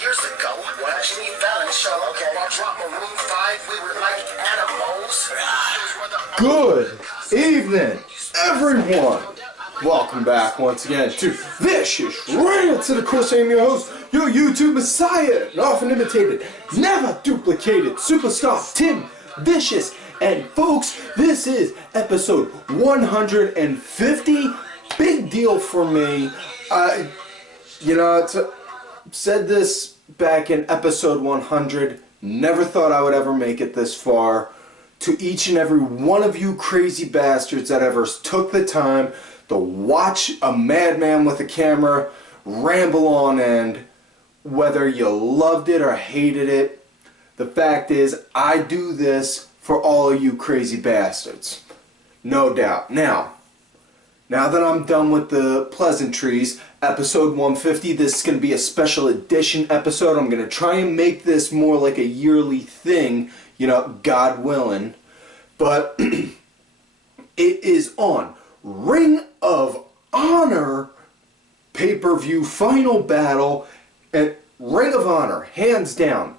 years ago. What? Jimmy Fallon show. Okay. While drop Maroon 5, we were like animals. Good evening, everyone. Welcome back once again to Vicious Rants. And of course, I am your host, your YouTube messiah, and often imitated, never duplicated superstar Tim Vicious. And folks, this is episode 150. Big deal for me. Said this back in episode 100. Never thought I would ever make it this far. To each and every one of you crazy bastards that ever took the time to watch a madman with a camera ramble on end, whether you loved it or hated it, the fact is, I do this for all of you crazy bastards. No doubt. Now that I'm done with the pleasantries, episode 150, this is going to be a special edition episode. I'm going to try and make this more like a yearly thing, God willing. But it is on Ring of Honor pay-per-view final battle. And Ring of Honor, hands down,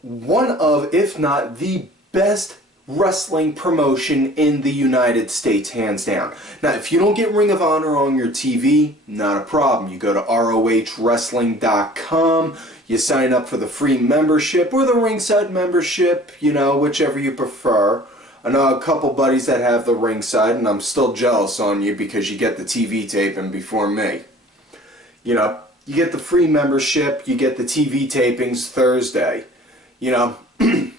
one of, if not the best wrestling promotion in the United States, hands down. Now, if you don't get Ring of Honor on your TV, not a problem. You go to ROHWrestling.com, you sign up for the free membership or the ringside membership, whichever you prefer. I know a couple buddies that have the ringside, and I'm still jealous on you because you get the TV taping before me. You get the free membership, you get the TV tapings Thursday,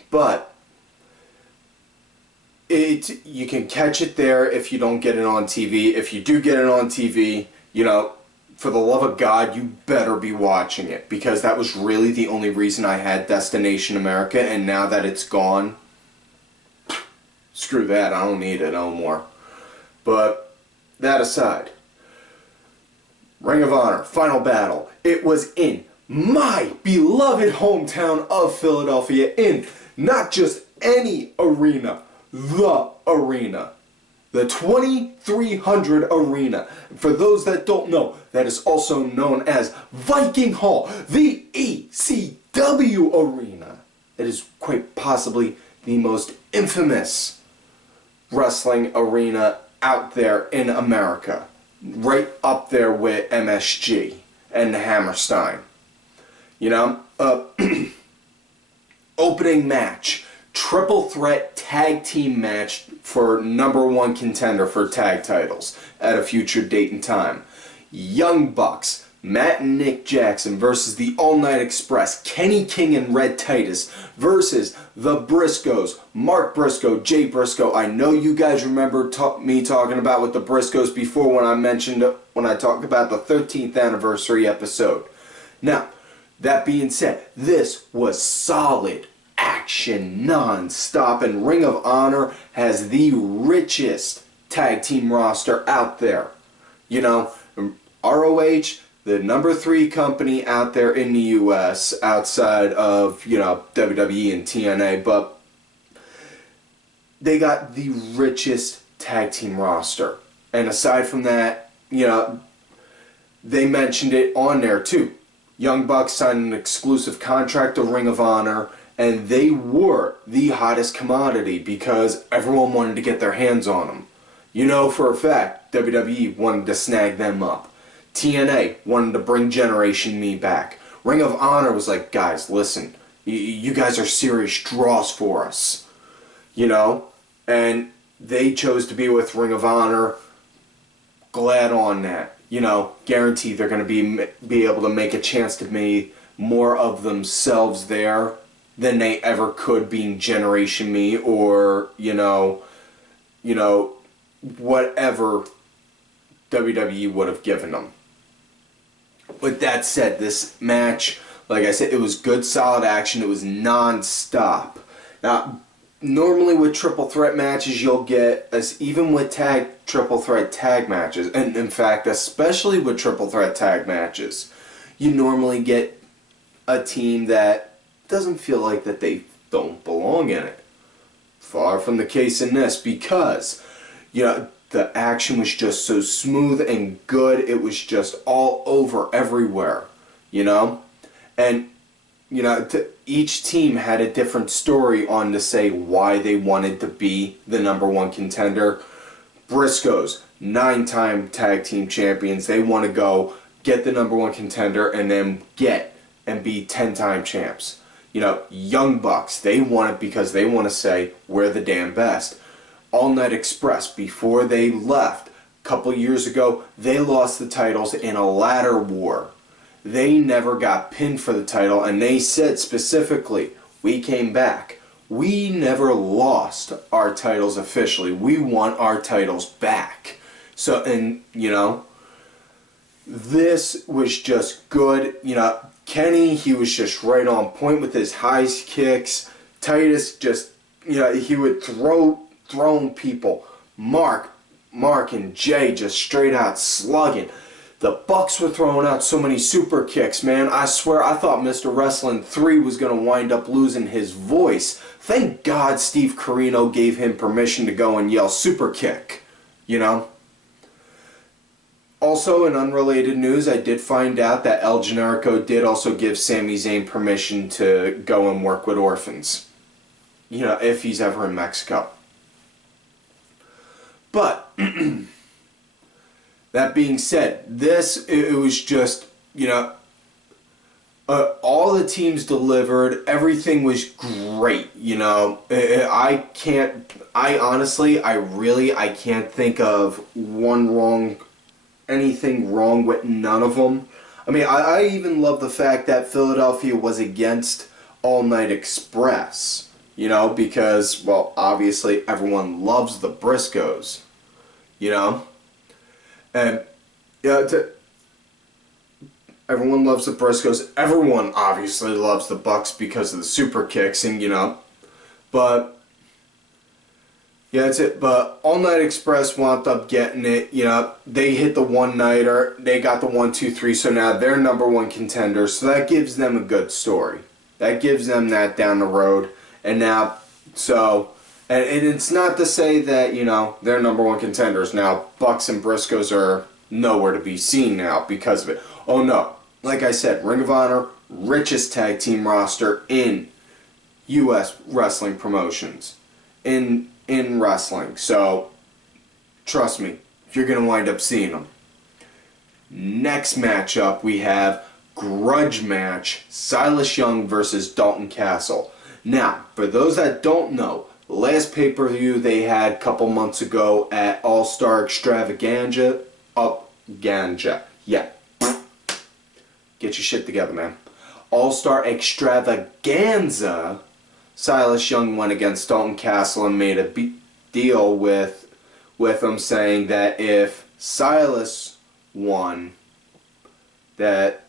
but you can catch it there if you don't get it on TV. If you do get it on TV, for the love of God, you better be watching it, because that was really the only reason I had Destination America, and now that it's gone, screw that, I don't need it no more. But that aside, Ring of Honor, final battle. It was in my beloved hometown of Philadelphia, in not just any arena, the arena. The 2300 Arena. For those that don't know, that is also known as Viking Hall, the ECW Arena. It is quite possibly the most infamous wrestling arena out there in America. Right up there with MSG and Hammerstein. Opening match. Triple threat tag team match for #1 contender for tag titles at a future date and time. Young Bucks, Matt and Nick Jackson versus the All Night Express, Kenny King and Red Titus versus the Briscoes, Mark Briscoe, Jay Briscoe. I know you guys remember me talking about with the Briscoes before when I talked about the 13th anniversary episode. Now, that being said, this was solid action non-stop, and Ring of Honor has the richest tag team roster out there. ROH, the #3 company out there in the US outside of, WWE and TNA, but they got the richest tag team roster. And aside from that, they mentioned it on there too. Young Bucks signed an exclusive contract to Ring of Honor, and they were the hottest commodity because everyone wanted to get their hands on them. For a fact, WWE wanted to snag them up. TNA wanted to bring Generation Me back. Ring of Honor was like, guys, listen, you guys are serious draws for us. And they chose to be with Ring of Honor. Glad on that. Guaranteed they're going to be able to make a chance to make more of themselves there than they ever could being Generation Me or, whatever WWE would have given them. With that said, this match, like I said, it was good, solid action. It was non-stop. Now, normally with triple threat matches, you'll get, even with triple threat tag matches, and in fact, especially with triple threat tag matches, you normally get a team that doesn't feel like that they don't belong in it. Far from the case in this, because the action was just so smooth and good. It was just all over everywhere, And, you know, each team had a different story on to say why they wanted to be the #1 contender. Briscoes, 9-time tag team champions. They want to go get the #1 contender and then get and be 10-time champs. You know, Young Bucks, they want it because they want to say, we're the damn best. All Night Express, before they left, a couple years ago, they lost the titles in a ladder war. They never got pinned for the title, and they said specifically, we came back. We never lost our titles officially. We want our titles back. So, and, you know, this was just good. You know, Kenny, he was just right on point with his high kicks. Titus just, you know, he would throw people. Mark and Jay just straight out slugging. The Bucks were throwing out so many super kicks, man. I swear, I thought Mr. Wrestling 3 was going to wind up losing his voice. Thank God Steve Corino gave him permission to go and yell super kick, you know? Also, in unrelated news, I did find out that El Generico did also give Sami Zayn permission to go and work with orphans. You know, if he's ever in Mexico. But, that being said, it was just, you know, all the teams delivered. Everything was great, you know. I can't think of anything wrong with none of them. I mean, I even love the fact that Philadelphia was against All Night Express, you know, because, well, obviously everyone loves the Briscoes, you know, and, yeah, everyone loves the Briscoes. Everyone obviously loves the Bucks because of the super kicks, and, you know, but yeah, that's it. But All Night Express wound up getting it. You know, they hit the one-nighter. They got the 1, 2, 3. So now they're #1 contenders. So that gives them a good story. That gives them that down the road. And now, so, and it's not to say that, you know, they're #1 contenders. Now, Bucks and Briscoes are nowhere to be seen now because of it. Oh, no. Like I said, Ring of Honor, richest tag team roster in U.S. wrestling promotions. In wrestling, so trust me, you're gonna wind up seeing them. Next matchup, we have grudge match: Silas Young versus Dalton Castle. Now, for those that don't know, the last pay-per-view they had a couple months ago at All-Star Extravaganza, yeah, get your shit together, man. All-Star Extravaganza. Silas Young went against Dalton Castle and made a deal with him, saying that if Silas won, that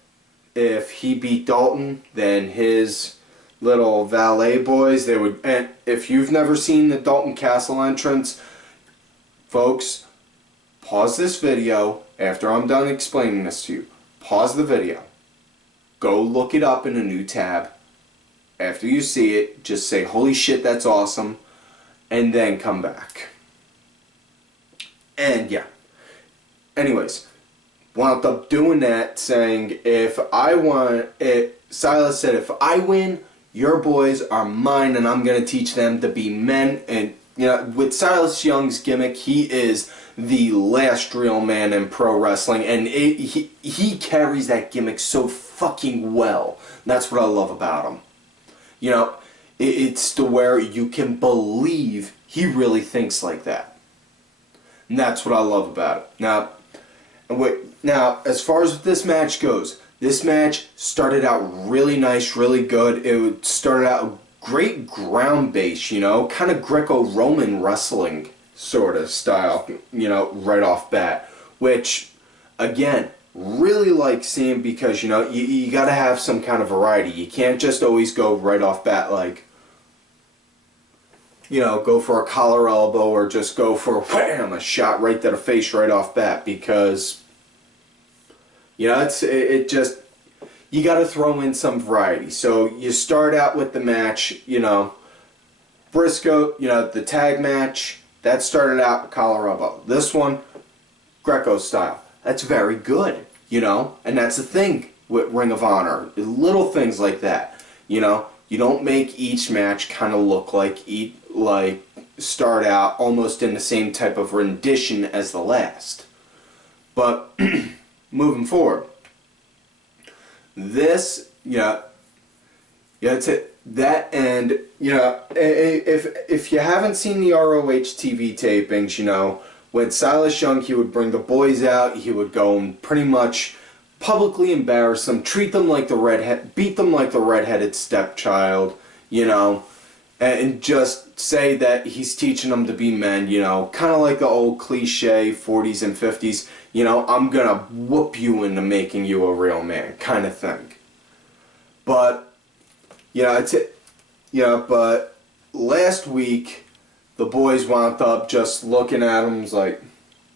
if he beat Dalton, then his little valet boys, they would. And if you've never seen the Dalton Castle entrance, folks, pause this video after I'm done explaining this to you. Pause the video. Go look it up in a new tab. After you see it, just say, holy shit, that's awesome, and then come back. And yeah. Anyways, wound up doing that, saying, if I won, Silas said, if I win, your boys are mine, and I'm going to teach them to be men. And, you know, with Silas Young's gimmick, he is the last real man in pro wrestling, and he carries that gimmick so fucking well. That's what I love about him. You know, it's to where you can believe he really thinks like that. And that's what I love about it. Now, as far as this match goes, this match started out really nice, really good. It started out great ground base, you know, kind of Greco-Roman wrestling sort of style, you know, right off bat. Which, again, really like seeing, because, you know, you got to have some kind of variety. You can't just always go right off bat, like, you know, go for a collar elbow or just go for wham, a shot right to the face right off bat, because, you know, it just, you got to throw in some variety. So you start out with the match, you know, Briscoe, you know, the tag match, that started out collar elbow. This one, Greco style. That's very good, you know, and that's the thing. with Ring of Honor. Little things like that. You know, you don't make each match kind of look like start out almost in the same type of rendition as the last. But moving forward, this, it's it. That, and if you haven't seen the ROH TV tapings, when Silas Young, he would bring the boys out, he would go and pretty much publicly embarrass them, beat them like the redheaded stepchild, and just say that he's teaching them to be men, kind of like the old cliche 40s and 50s, I'm gonna whoop you into making you a real man kind of thing. But but last week the boys wound up just looking at him like,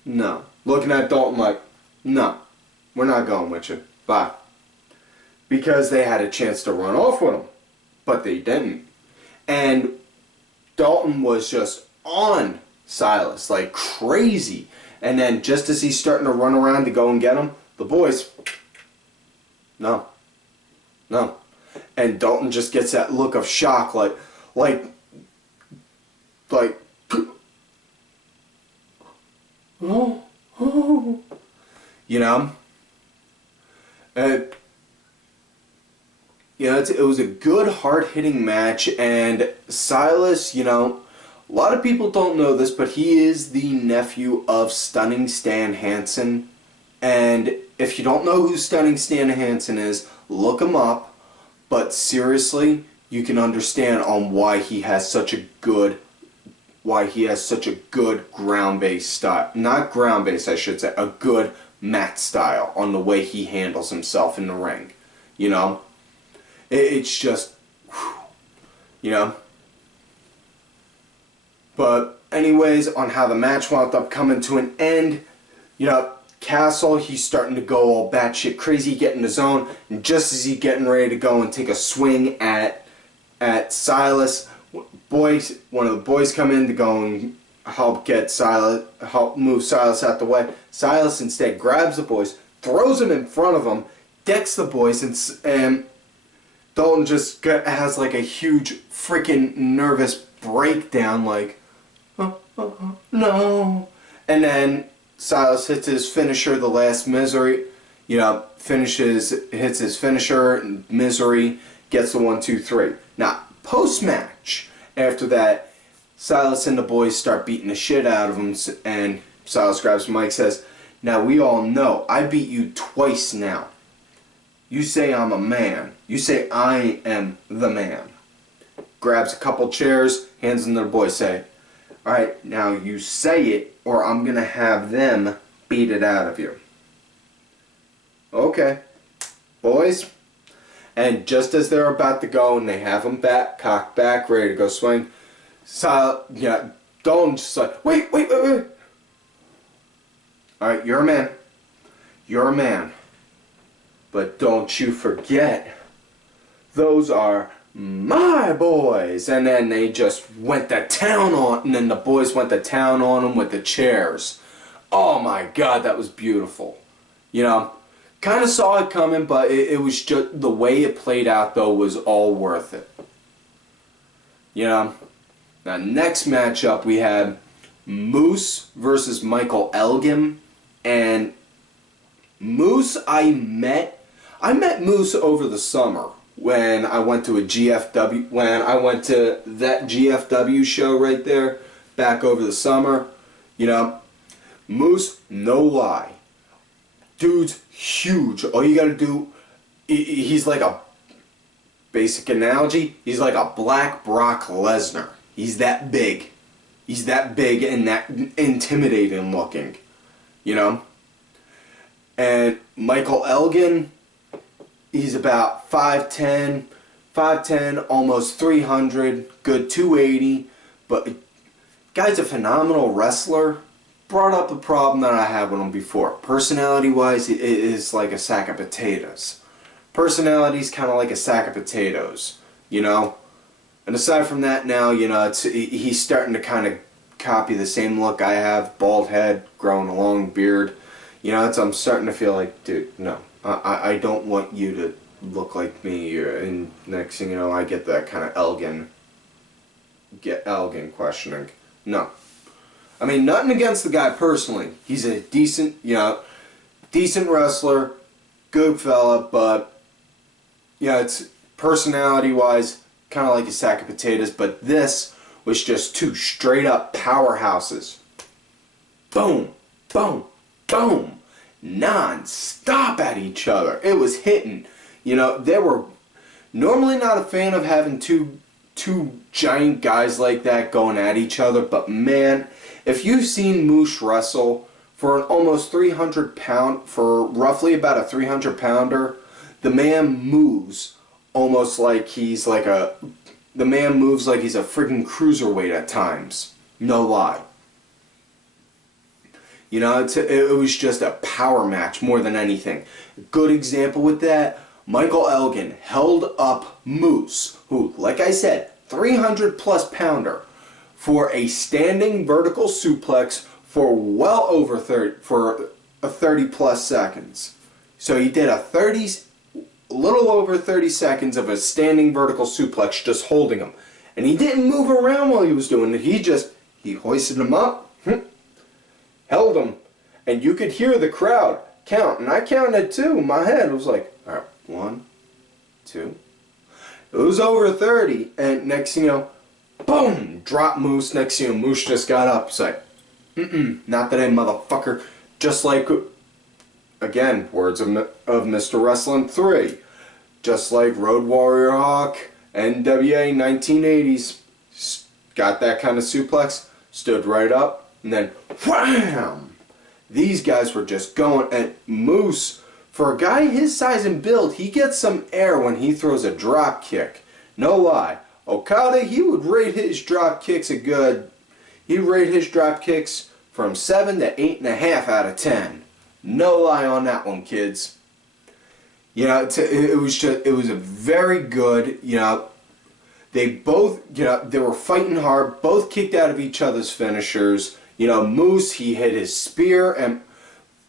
no. Looking at Dalton like, no, we're not going with you. Bye. Because they had a chance to run off with him, but they didn't. And Dalton was just on Silas like crazy. And then just as he's starting to run around to go and get him, the boys, no. And Dalton just gets that look of shock, like, oh, it was a good, hard-hitting match, and Silas, a lot of people don't know this, but he is the nephew of Stunning Stan Hansen, and if you don't know who Stunning Stan Hansen is, look him up. But seriously, you can understand on why he has such a good ground-based style. Not ground-based, I should say, a good mat style on the way he handles himself in the ring. It's just, But anyways, on how the match wound up coming to an end, Castle, he's starting to go all batshit crazy, get in the zone, and just as he's getting ready to go and take a swing at Silas, one of the boys come in to go and help move Silas out the way. Silas instead grabs the boys, throws them in front of him, decks the boys, and Dalton just has like a huge freaking nervous breakdown, like, no, and then Silas hits his finisher, the last misery, hits his finisher, misery, gets the 1, 2, 3. Now, post-match, after that, Silas and the boys start beating the shit out of him, and Silas grabs the mic, says, now we all know, I beat you twice now. You say I'm a man. You say I am the man. Grabs a couple chairs, hands them to the boys, say, alright, now you say it, or I'm going to have them beat it out of you. Okay, boys. And just as they're about to go, and they have them back, cocked back, ready to go swing, Dalton's just like, wait. Alright, you're a man. You're a man. But don't you forget, those are my boys. And then they just went to town on, and then the boys went to town on them with the chairs. Oh my God, that was beautiful. Kind of saw it coming, but it was just, the way it played out though was all worth it. Now next matchup we had Moose versus Michael Elgin, and Moose I met Moose over the summer when I went to that GFW show right there back over the summer. Moose, no lie, dude's huge. All you gotta do, he's like a basic analogy, he's like a black Brock Lesnar. He's that big. He's that big and that intimidating looking, And Michael Elgin, he's about 5'10", almost 300, good 280, but guy's a phenomenal wrestler. Brought up a problem that I had with him before. Personality-wise, it is like a sack of potatoes. Personality's kind of like a sack of potatoes, And aside from that now, he's starting to kind of copy the same look I have, bald head, growing a long beard. I'm starting to feel like, dude, no, I don't want you to look like me. And next thing you know, I get that kind of Elgin questioning. No. I mean, nothing against the guy personally. He's a decent, decent wrestler, good fella, but, it's personality-wise kind of like a sack of potatoes, but this was just two straight-up powerhouses. Boom, boom, boom, non-stop at each other. It was hitting. They were normally not a fan of having two giant guys like that going at each other, but man, if you've seen Moose wrestle for an almost 300-pound, for roughly about a 300-pounder, the man moves almost like he's like the man moves like he's a friggin' cruiserweight at times. No lie. It was just a power match more than anything. A good example with that, Michael Elgin held up Moose, who, like I said, 300-plus pounder, for a standing vertical suplex for well over 30-plus seconds. So he did a little over 30 seconds of a standing vertical suplex just holding him. And he didn't move around while he was doing it. He hoisted him up, held him, and you could hear the crowd count. And I counted too in my head. It was like, all right, 1, 2. It was over 30, and next thing you know, boom, drop Moose. Next thing you know, Moose just got up. It's like, not today, motherfucker. Just like, again, words of Mr. Wrestling 3. Just like Road Warrior Hawk, NWA 1980s. Got that kind of suplex, stood right up, and then wham! These guys were just going, and Moose, for a guy his size and build, he gets some air when he throws a drop kick. No lie. Okada, he would rate his drop kicks he'd rate his drop kicks from 7 to 8.5 out of 10. No lie on that one, kids. It was a very good, they both, they were fighting hard, both kicked out of each other's finishers. Moose, he hit his spear, and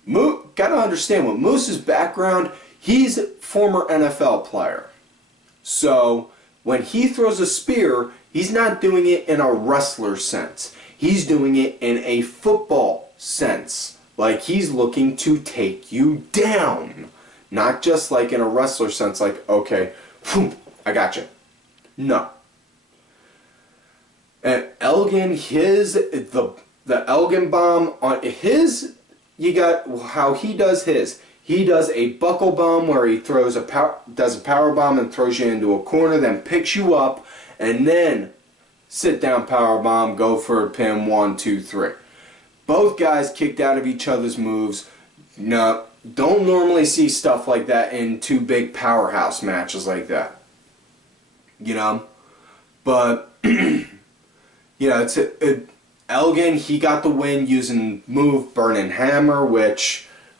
Moose, gotta understand, with Moose's background, he's a former NFL player. So, when he throws a spear, he's not doing it in a wrestler sense. He's doing it in a football sense. Like, he's looking to take you down. Not just like in a wrestler sense, like, okay, I got you. No. And Elgin, the Elgin bomb on his, you got how he does his. He does a buckle bomb where he does a power bomb and throws you into a corner, then picks you up, and then sit down power bomb, go for a pin, 1, 2, 3. Both guys kicked out of each other's moves. No, don't normally see stuff like that in two big powerhouse matches like that. But Elgin, he got the win using move Burning Hammer, in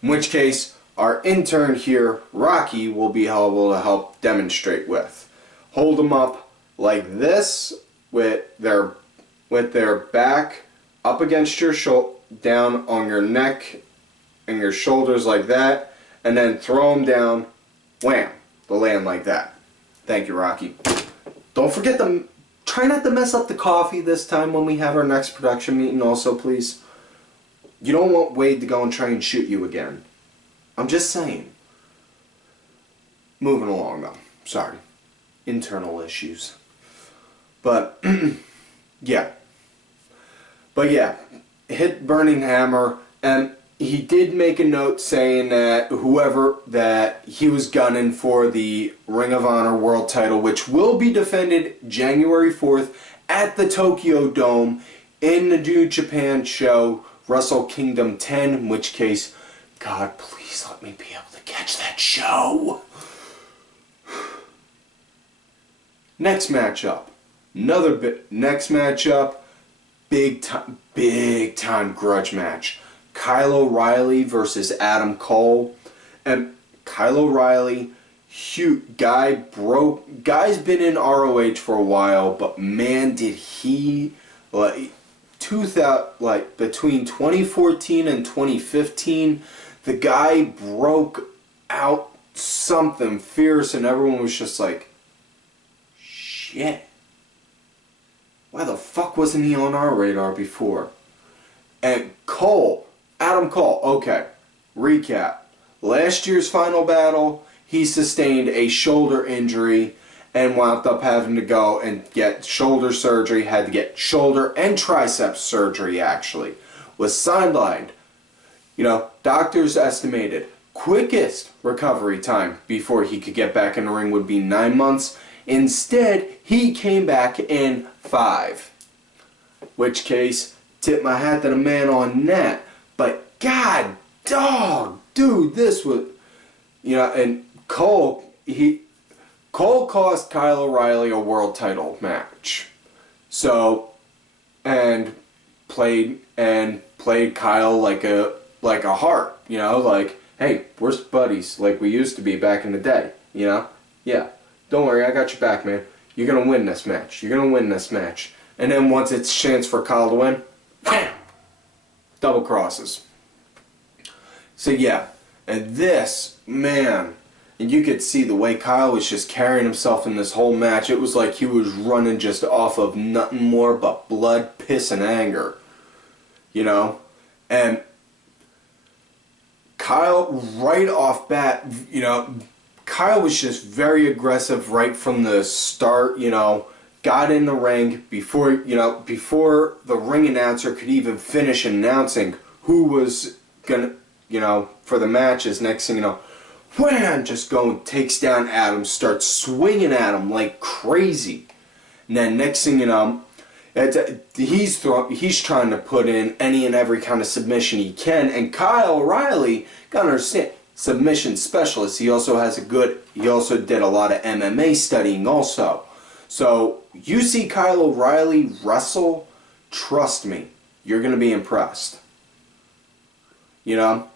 which case our intern here, Rocky, will be able to help demonstrate with. Hold them up like this with their back up against your shoulder, down on your neck and your shoulders like that, and then throw them down, wham, they'll land like that. Thank you, Rocky. Don't forget to try not to mess up the coffee this time when we have our next production meeting also, please. You don't want Wade to go and try and shoot you again. I'm just saying. Moving along though. Sorry. Internal issues. But, yeah. But yeah, hit Burning Hammer, and he did make a note saying that whoever that he was gunning for the Ring of Honor World title, which will be defended January 4th at the Tokyo Dome in the New Japan show, Wrestle Kingdom 10, in which case, God, please let me be able to catch that show. Next matchup. Next matchup, big time grudge match. Kyle O'Reilly versus Adam Cole. And Kyle O'Reilly, guy's been in ROH for a while, but man, did he, between 2014 and 2015, the guy broke out something fierce, and everyone was just like, shit. Why the fuck wasn't he on our radar before? And Cole, Adam Cole, okay, recap. Last year's final battle, he sustained a shoulder injury and wound up having to go and get shoulder surgery, had to get shoulder and tricep surgery actually. Was sidelined. You know, doctors estimated quickest recovery time before he could get back in the ring would be 9 months. Instead, he came back in 5. Which case, tip my hat to the man on that. But god dog, dude, this was, you know, and Cole cost Kyle O'Reilly a world title match. So, and played Kyle like a heart, you know, like, hey, we're buddies like we used to be back in the day, you know? Yeah, don't worry, I got your back, man. You're gonna win this match. You're gonna win this match. And then once it's chance for Kyle to win, wham! Double crosses. So yeah, and this, man, and you could see the way Kyle was just carrying himself in this whole match. It was like he was running just off of nothing more but blood, piss, and anger. You know? And Kyle, right off bat, you know, Kyle was just very aggressive right from the start, you know, got in the ring before the ring announcer could even finish announcing who was gonna, you know, for the matches. Next thing you know, wham, just going, takes down Adam, starts swinging at him like crazy. And then next thing you know, he's trying to put in any and every kind of submission he can. And Kyle O'Reilly, gotta understand, submission specialist. He also did a lot of MMA studying also. So you see Kyle O'Reilly wrestle, trust me, you're gonna be impressed. You know,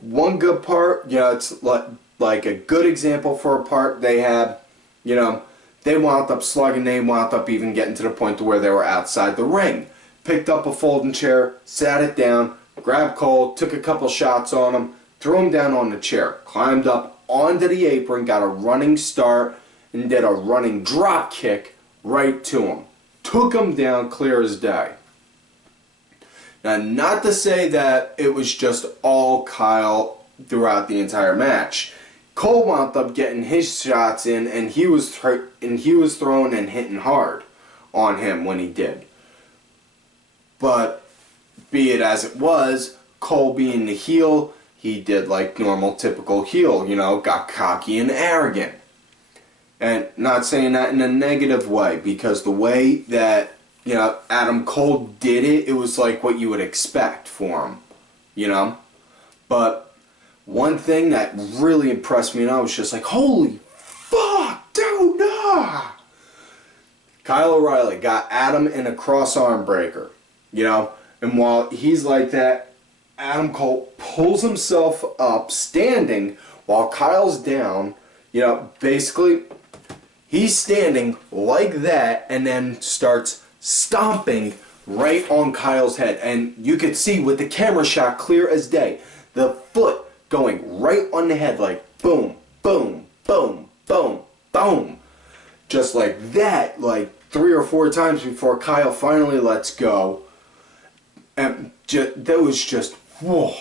one good part, you know, it's like a good example for a part they had, you know, they wound up slugging, they wound up even getting to the point to where they were outside the ring. Picked up a folding chair, sat it down, grabbed Cole, took a couple shots on him, threw him down on the chair, climbed up onto the apron, got a running start, and did a running drop kick right to him. Took him down clear as day. Now, not to say that it was just all Kyle throughout the entire match. Cole wound up getting his shots in, and he was throwing and hitting hard on him when he did. But be it as it was, Cole being the heel, he did like normal, typical heel, you know, got cocky and arrogant. And not saying that in a negative way, because the way that, you know, Adam Cole did it, it was like what you would expect for him, you know? But one thing that really impressed me, and I was just like, holy fuck, dude, nah! Kyle O'Reilly got Adam in a cross arm breaker, you know? And while he's like that, Adam Cole pulls himself up standing while Kyle's down, you know, basically he's standing like that and then starts stomping right on Kyle's head. And you could see with the camera shot clear as day, the foot going right on the head like boom, boom, boom, boom, boom. Just like that, like 3 or 4 times before Kyle finally lets go. And that was just, whoa.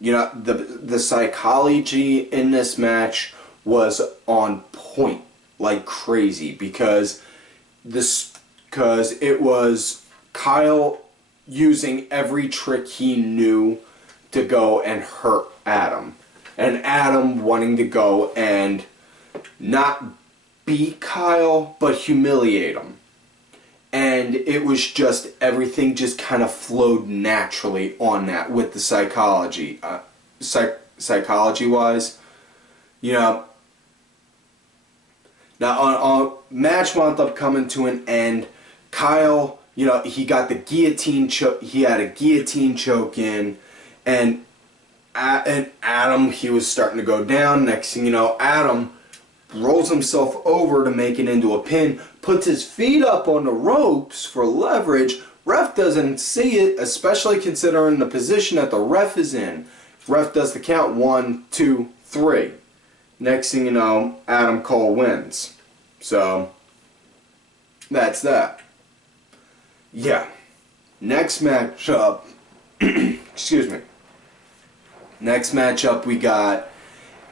You know, the psychology in this match was on point like crazy because it was Kyle using every trick he knew to go and hurt Adam. And Adam wanting to go and not beat Kyle, but humiliate him. And it was just, everything just kind of flowed naturally on that with the psychology. Psychology-wise, you know. Now, on match wound up coming to an end. Kyle, you know, he got the guillotine choke. He had a guillotine choke in, and Adam, he was starting to go down. Next thing you know, Adam rolls himself over to make it into a pin, puts his feet up on the ropes for leverage. Ref doesn't see it, especially considering the position that the ref is in. Ref does the count 1, 2, 3. Next thing you know, Adam Cole wins. So, that's that. Yeah. Next matchup, excuse me. Next matchup we got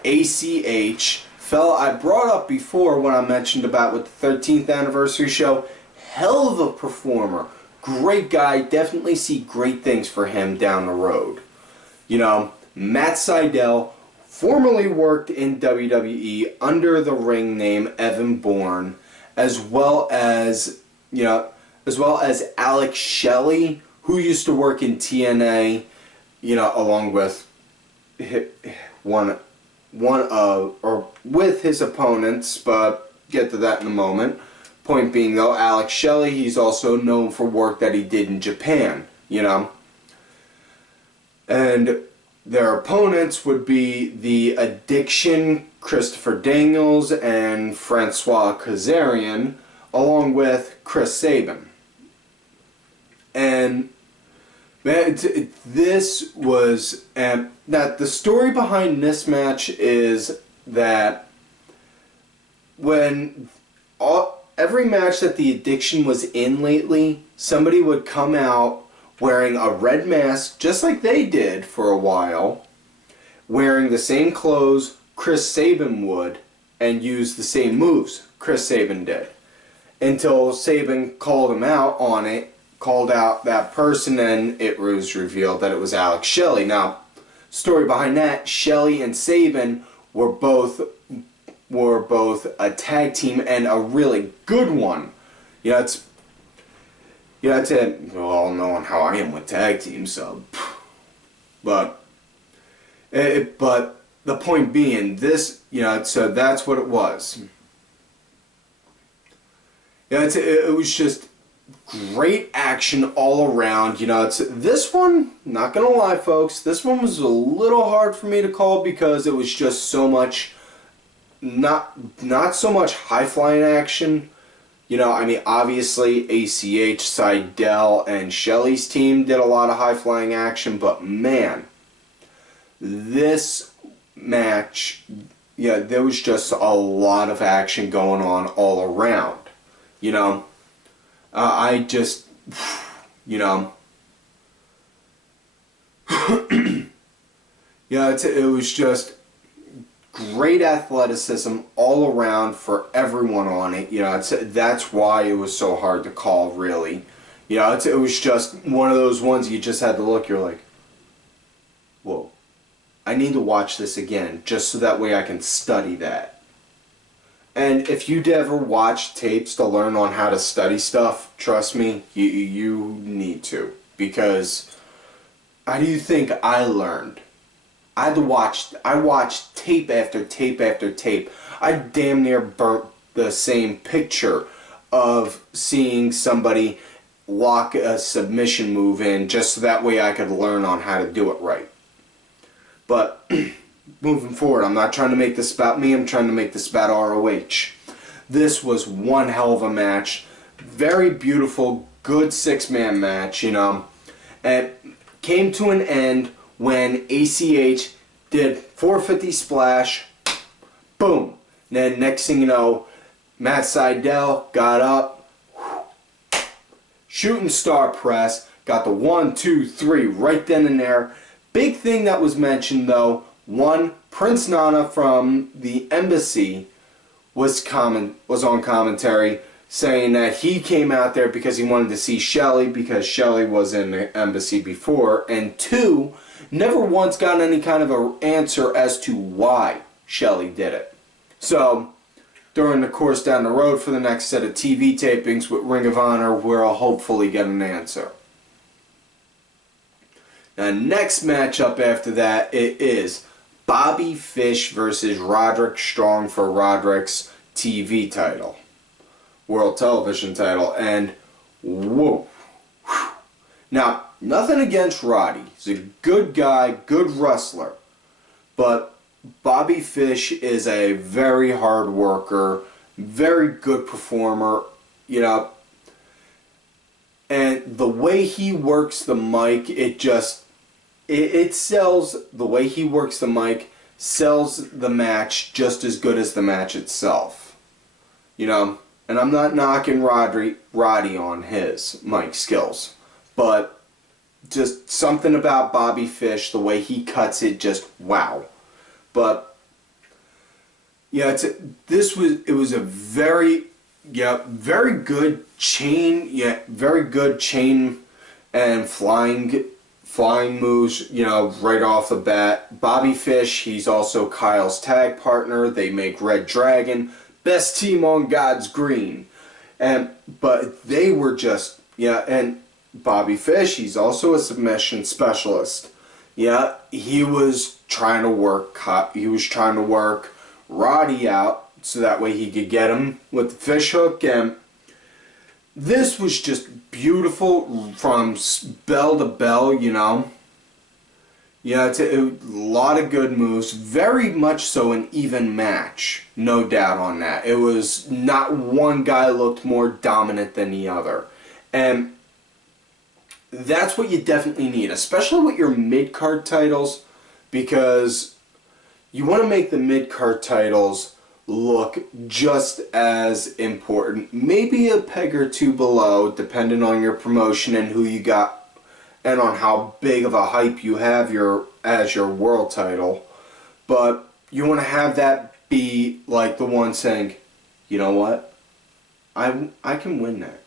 ACH. Fella I brought up before when I mentioned about with the 13th anniversary show. Hell of a performer. Great guy. Definitely see great things for him down the road. You know, Matt Sydal formerly worked in WWE under the ring name Evan Bourne, as well as, you know, as well as Alex Shelley, who used to work in TNA, you know, along with with his opponents, but get to that in a moment. Point being though, Alex Shelley, he's also known for work that he did in Japan, you know. And their opponents would be the Addicition, Christopher Daniels, and Francois Kazarian, along with Chris Sabin. And this was, that the story behind this match is that when every match that the Addiction was in lately, somebody would come out wearing a red mask, just like they did for a while, wearing the same clothes Chris Sabin would, and use the same moves Chris Sabin did. Until Sabin called him out on it, called out that person, and it was revealed that it was Alex Shelley. Now, story behind that, Shelley and Sabin were both a tag team, and a really good one. You know, it's all knowing how I am with tag teams, so, but the point being, this, you know, so that's what it was. Yeah, it was just great action all around. You know, this one, not gonna lie folks, this one was a little hard for me to call because it was just so much, not so much high-flying action. You know, I mean, obviously ACH, Sydal, and Shelley's team did a lot of high-flying action, but man, this match, yeah, there was just a lot of action going on all around. You know, I just, you know, yeah, it was just great athleticism all around for everyone on it. You know, that's why it was so hard to call, really. You know, it was just one of those ones you just had to look, you're like, whoa, I need to watch this again, just so that way I can study that. And if you'd ever watch tapes to learn on how to study stuff, trust me, you need to. Because how do you think I learned? I watched tape after tape after tape. I damn near burnt the same picture of seeing somebody lock a submission move in just so that way I could learn on how to do it right. But moving forward, I'm not trying to make this about me, I'm trying to make this about ROH. This was one hell of a match. Very beautiful, good 6-man match, you know. It came to an end when ACH did 450 splash, boom. Then next thing you know, Matt Sydal got up, shooting star press, got the 1, 2, 3 right then and there. Big thing that was mentioned though, one, Prince Nana from the embassy was on commentary saying that he came out there because he wanted to see Shelley because Shelley was in the embassy before, and 2, never once got any kind of an answer as to why Shelley did it. So, during the course down the road for the next set of TV tapings with Ring of Honor, we'll hopefully get an answer. Now, next matchup after that, it is Bobby Fish versus Roderick Strong for Roderick's TV title. World Television title, and whoa. Now, nothing against Roddy. He's a good guy, good wrestler. But Bobby Fish is a very hard worker, very good performer, you know. And the way he works the mic, it sells, the way he works the mic sells the match just as good as the match itself. You know, and I'm not knocking Roddy on his mic skills, but just something about Bobby Fish, the way he cuts it, just wow. But yeah, it was a very good chain, very good chain and flying moves, you know, right off the bat. Bobby Fish, he's also Kyle's tag partner. They make Red Dragon, best team on God's green. But they were just, and Bobby Fish, he's also a submission specialist. Yeah, he was trying to work Roddy out so that way he could get him with the fish hook, and this was just beautiful from bell to bell, you know. Yeah, it's a lot of good moves, very much so an even match, no doubt on that. It was not one guy looked more dominant than the other, and that's what you definitely need, especially with your mid-card titles, because you want to make the mid-card titles look just as important, maybe a peg or two below, depending on your promotion and who you got, and on how big of a hype you have as your world title. But you want to have that be like the one saying, you know what, I can win that.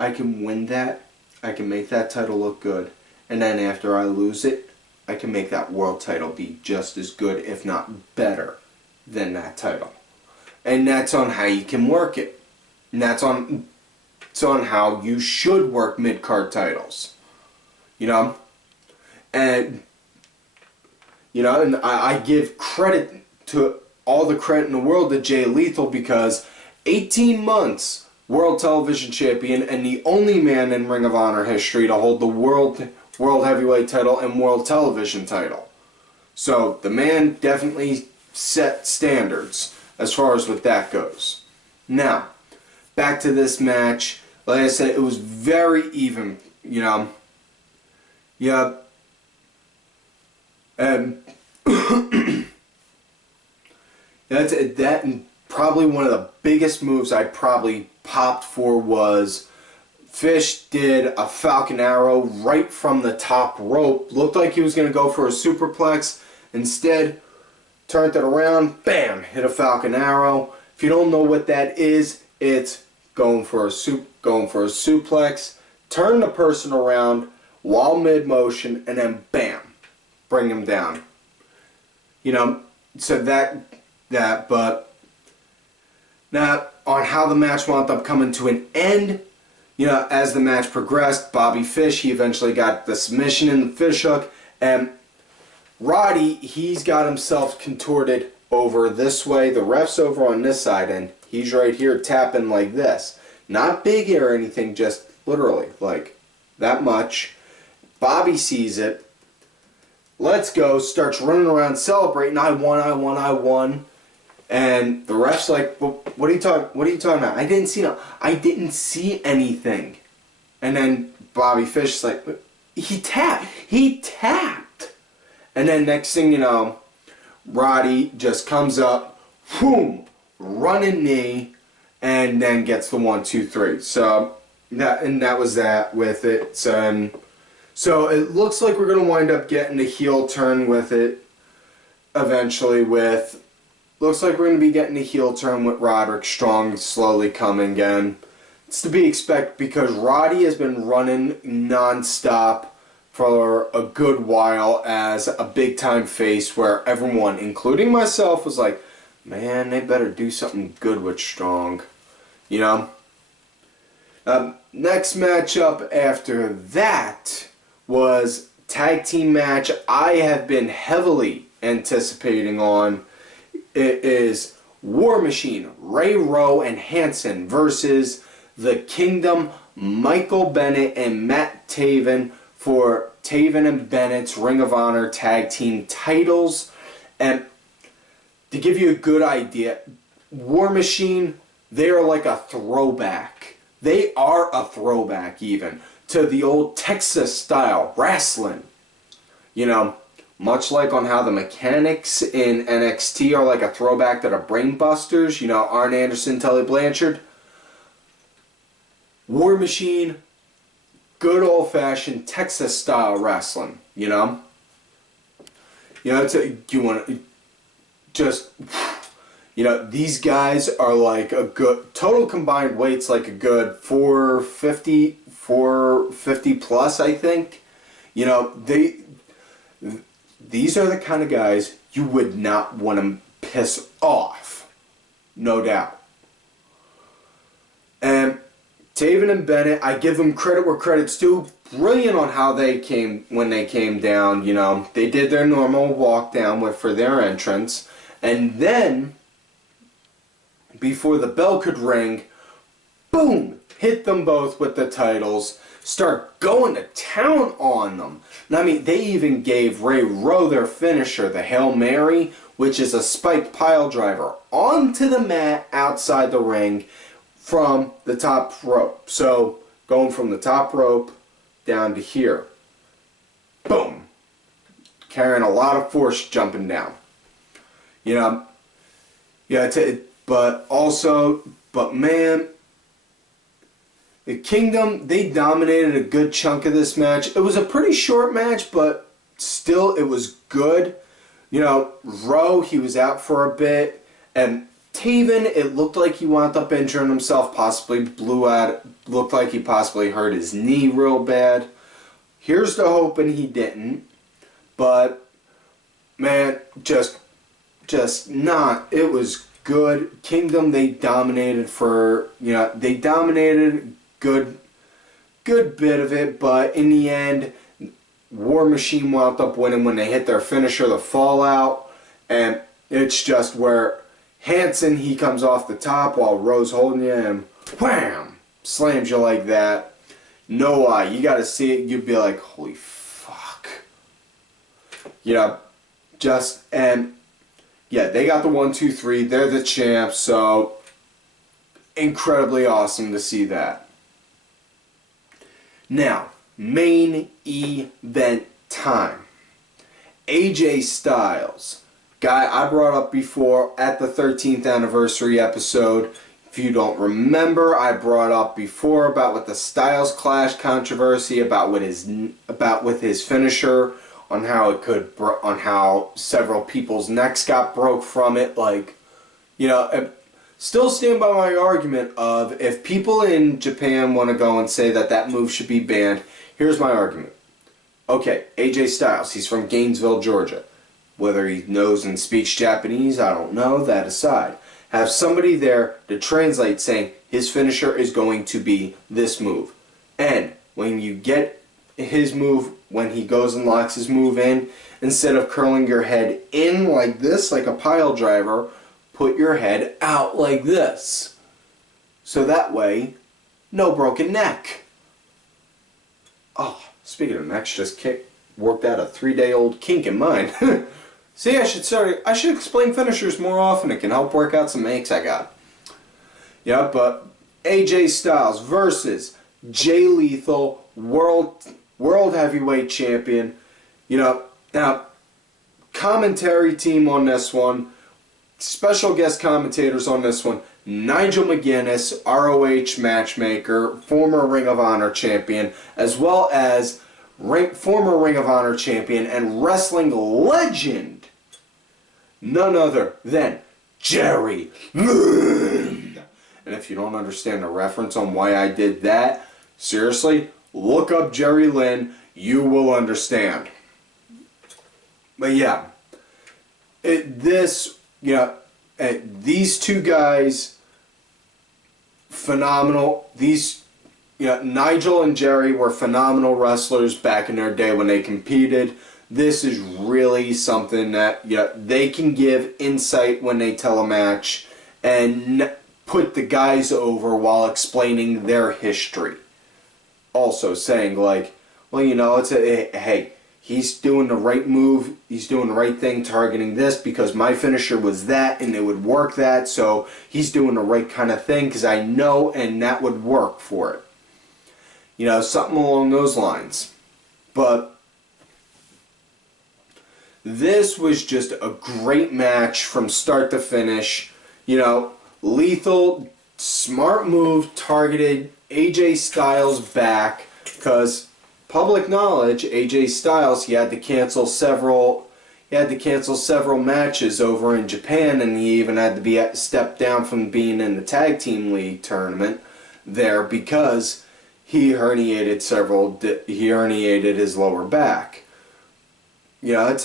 I can win that. I can make that title look good. And then after I lose it, I can make that world title be just as good, if not better, than that title. And that's on how you can work it. And it's on how you should work mid-card titles. You know? And, you know, and I give credit to all the credit in the world to Jay Lethal, because 18 months World Television Champion and the only man in Ring of Honor history to hold the World Heavyweight title and World Television title. So the man definitely set standards as far as what that goes. Now, back to this match. Like I said, it was very even, you know. Yeah. And that and probably one of the biggest moves I probably popped for was Fish did a Falcon Arrow right from the top rope. Looked like he was going to go for a superplex. Instead, turned it around, bam, hit a Falcon Arrow. If you don't know what that is, it's going for a suplex, turn the person around while mid motion, and then bam, bring him down. You know, so but now on how the match wound up coming to an end. You know, as the match progressed, Bobby Fish, he eventually got the submission in the fish hook, and Roddy, he's got himself contorted over this way. The ref's over on this side, and he's right here tapping like this. Not big or anything, just literally like that much. Bobby sees it. Let's go, starts running around celebrating. I won. And the ref's like, well, what are you talking about? I didn't see anything. And then Bobby Fish is like, he tapped. And then next thing you know, Roddy just comes up, boom, running knee, and then gets the 1, 2, 3. So that was that with it. So it looks like we're gonna wind up getting a heel turn with it eventually. Looks like we're going to be getting a heel turn with Roderick Strong slowly coming again. It's to be expected because Roddy has been running non-stop for a good while as a big-time face where everyone, including myself, was like, man, they better do something good with Strong. You know? Next matchup after that was tag team match I have been heavily anticipating on. It is War Machine, Ray Rowe and Hanson versus the Kingdom, Michael Bennett and Matt Taven for Taven and Bennett's Ring of Honor tag team titles. And to give you a good idea, War Machine, they are like a throwback. They are a throwback even to the old Texas style wrestling. You know, much like on how the mechanics in NXT are like a throwback to the Brain Busters, you know, Arn Anderson, Tully Blanchard. War Machine, good old-fashioned Texas-style wrestling, you know? You know, you want to just, you know, these guys are like a good, total combined weight's like a good 450 plus, I think. You know, these are the kind of guys you would not want to piss off, no doubt. And Taven and Bennett, I give them credit where credit's due. Brilliant on how they came, when they came down, you know. They did their normal walk down for their entrance. And then, before the bell could ring, boom, hit them both with the titles. Start going to town on them. And I mean, they even gave Ray Rowe their finisher, the Hail Mary, which is a spiked pile driver, onto the mat outside the ring from the top rope. So, going from the top rope down to here. Boom. Carrying a lot of force jumping down. You know, yeah, but man, the Kingdom, they dominated a good chunk of this match. It was a pretty short match, but still it was good. You know, Rowe, he was out for a bit, and Taven, it looked like he wound up injuring himself, possibly blew out, looked like he possibly hurt his knee real bad. Here's to hoping he didn't, but man, just not, it was good. Kingdom, they dominated for, you know, they dominated good bit of it, but in the end, War Machine wound up winning when they hit their finisher, the Fallout, and it's just where Hanson, he comes off the top while Rowe's holding you, and wham, slams you like that. No lie, you gotta see it, you'd be like, holy fuck. You know, and yeah, they got the 1, 2, 3, they're the champs, so incredibly awesome to see that. Now, main event time. AJ Styles, guy I brought up before at the 13th anniversary episode. If you don't remember, I brought up before about with the Styles Clash controversy, about with his finisher, on how several people's necks got broke from it. Like, you know, still stand by my argument of if people in Japan want to go and say that that move should be banned, here's my argument. Okay, AJ Styles, he's from Gainesville, Georgia. Whether he knows and speaks Japanese, I don't know, that aside. Have somebody there to translate saying his finisher is going to be this move. And when you get his move, when he goes and locks his move in, instead of curling your head in like this, like a pile driver, put your head out like this. So that way, no broken neck. Oh, speaking of necks, just worked out a 3-day-old kink in mine. See, I should explain finishers more often. It can help work out some aches I got. Yeah, but AJ Styles versus Jay Lethal, world heavyweight champion. You know, now, commentary team on this one, special guest commentators on this one, Nigel McGuinness, ROH matchmaker, former Ring of Honor champion, as well as former Ring of Honor champion and wrestling legend, none other than Jerry Lynn. And if you don't understand the reference on why I did that, seriously, look up Jerry Lynn, you will understand. But yeah, these two guys, phenomenal. Nigel and Jerry were phenomenal wrestlers back in their day when they competed. This is really something that they can give insight when they tell a match and put the guys over while explaining their history. Also saying like, well, you know, hey, he's doing the right move, he's doing the right thing targeting this because my finisher was that and it would work that, so he's doing the right kind of thing because I know and that would work for it. You know, something along those lines. But this was just a great match from start to finish. You know, Lethal, smart move, targeted AJ Styles back, because public knowledge, AJ Styles, he had to cancel several matches over in Japan, and he even had to be stepped down from being in the tag team league tournament there because he herniated his lower back. You know,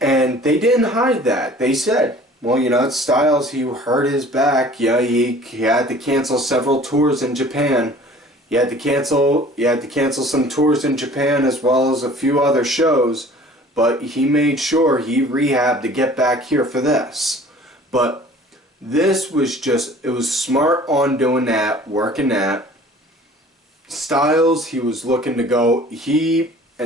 and they didn't hide that. They said, well, you know, Styles, he hurt his back. Yeah, he had to cancel several tours in Japan. He had to cancel some tours in Japan as well as a few other shows, but he made sure he rehabbed to get back here for this. But this was just, it was smart on doing that, working that. Styles, he was looking to go,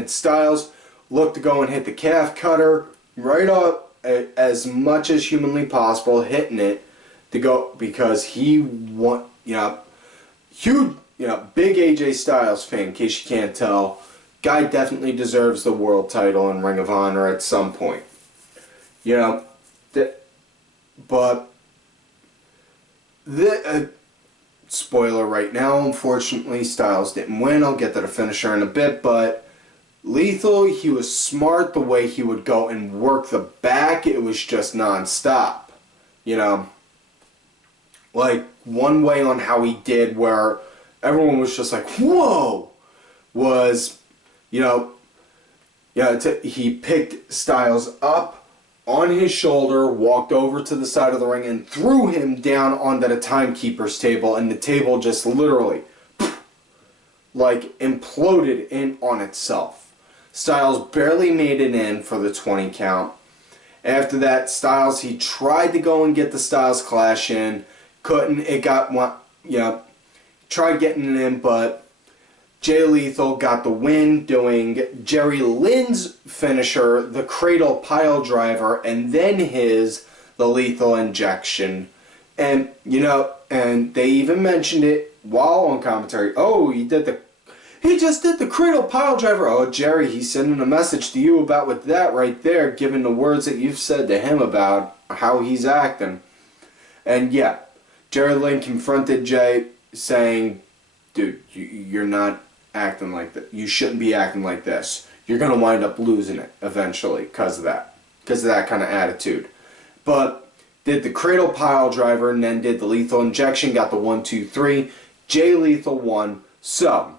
Styles looked to go and hit the calf cutter right up as much as humanly possible, hitting it to go, because he want, you know, huge, you know, big AJ Styles fan, in case you can't tell. Guy definitely deserves the world title in Ring of Honor at some point. You know, spoiler right now, unfortunately, Styles didn't win. I'll get to the finisher in a bit, but Lethal, he was smart the way he would go and work the back. It was just non-stop. You know, like one way on how he did where everyone was just like, whoa, was, you know, he picked Styles up on his shoulder, walked over to the side of the ring, and threw him down onto the timekeeper's table, and the table just literally, like, imploded in on itself. Styles barely made it in for the 20 count. After that, Styles, he tried to go and get the Styles Clash in, couldn't, it got one, you know, tried getting it in, but Jay Lethal got the win doing Jerry Lynn's finisher, the Cradle Pile Driver, and then the Lethal Injection. And, you know, and they even mentioned it while on commentary. Oh, he just did the Cradle Pile Driver. Oh, Jerry, he's sending a message to you about with that right there, given the words that you've said to him about how he's acting. And yeah, Jerry Lynn confronted Jay saying, dude, you're not acting like that. You shouldn't be acting like this. You're going to wind up losing it eventually because of that kind of attitude. But did the Cradle Pile Driver and then did the Lethal Injection, got the 1, 2, 3. Jay Lethal won. So,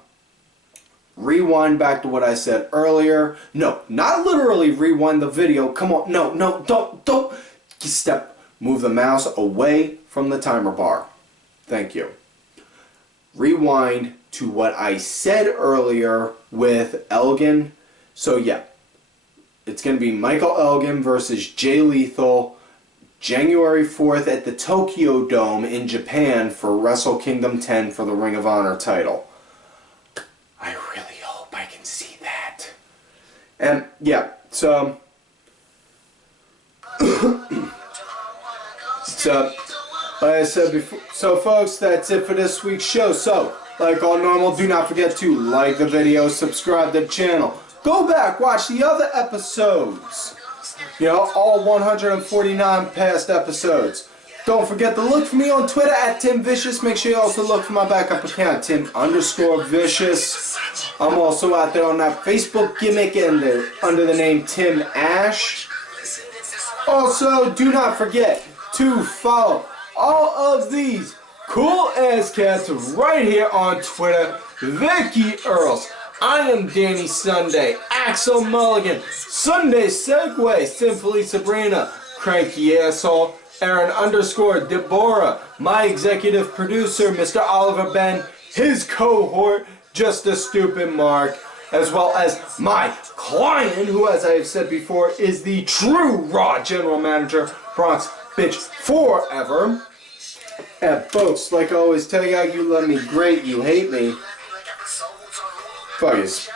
rewind back to what I said earlier. No, not literally rewind the video. Come on. No, don't. Move the mouse away from the timer bar. Thank you. Rewind to what I said earlier with Elgin. So yeah, it's going to be Michael Elgin versus Jay Lethal, January 4th at the Tokyo Dome in Japan for Wrestle Kingdom 10 for the Ring of Honor title. I really hope I can see that. And yeah, so like I said before, so folks, that's it for this week's show. So, like all normal, do not forget to like the video, subscribe to the channel. Go back, watch the other episodes. You know, all 149 past episodes. Don't forget to look for me on Twitter at Tim Vicious. Make sure you also look for my backup account, Tim_Vicious. I'm also out there on that Facebook gimmick under the name Tim Ash. Also, do not forget to follow all of these cool ass cats right here on Twitter. Vicky Earls, I am Danny Sunday, Axel Mulligan, Sunday Segway, Simply Sabrina, Cranky Asshole, Aaron_Deborah, my executive producer, Mr. Oliver Ben, his cohort, Just a Stupid Mark, as well as my client, who, as I have said before, is the true Raw General Manager, Bronx Bitch Forever. And folks, like I always tell you, you love me great, you hate me. Fuck yous.